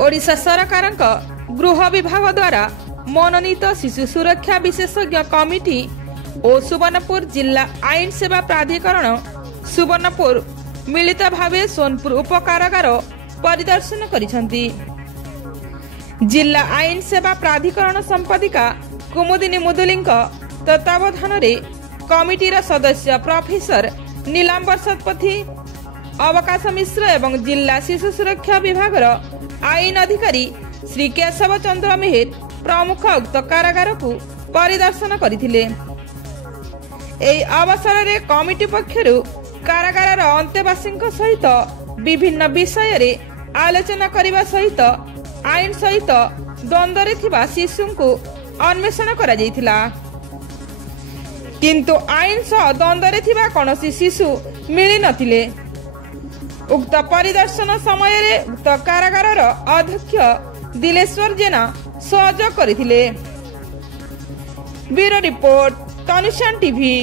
ओडिशा सरकार गृह विभाग द्वारा मनोनीत शिशु सुरक्षा विशेषज्ञ कमिटी और सुवर्णपुर जिला आईन सेवा प्राधिकरण सुवर्णपुर मिलित भावे सोनपुर उपकारागार परिदर्शन करिसेंती। जिला आईन सेवा प्राधिकरण संपादिका कुमुदिनी मुदुली तत्वावधान कमिटीर सदस्य प्रोफेसर नीलांबर शतपथी, अवकाश मिश्र एवं जिला शिशु सुरक्षा विभाग आईन अधिकारी श्री केशव चंद्र मेहर प्रमुख उक्त कारागार को परिदर्शन करथिले। एई अवसर में कमिटी पक्षरु कारागार अंतेवासी सहित विभिन्न विषय रे आलोचना करने सहित आईन सहित द्वंद्व थिबा शिशु को अन्वेषण करा जायतिला। किंतु आईन सह द्वंद्व थिबा कौनसी शिशु मिली नथिले। उक्त परिदर्शन समय रे उक्त कारागार अध्यक्ष दिलेश्वर जेना सहयोग करथिले। ब्यूरो रिपोर्ट तनुषान टीवी।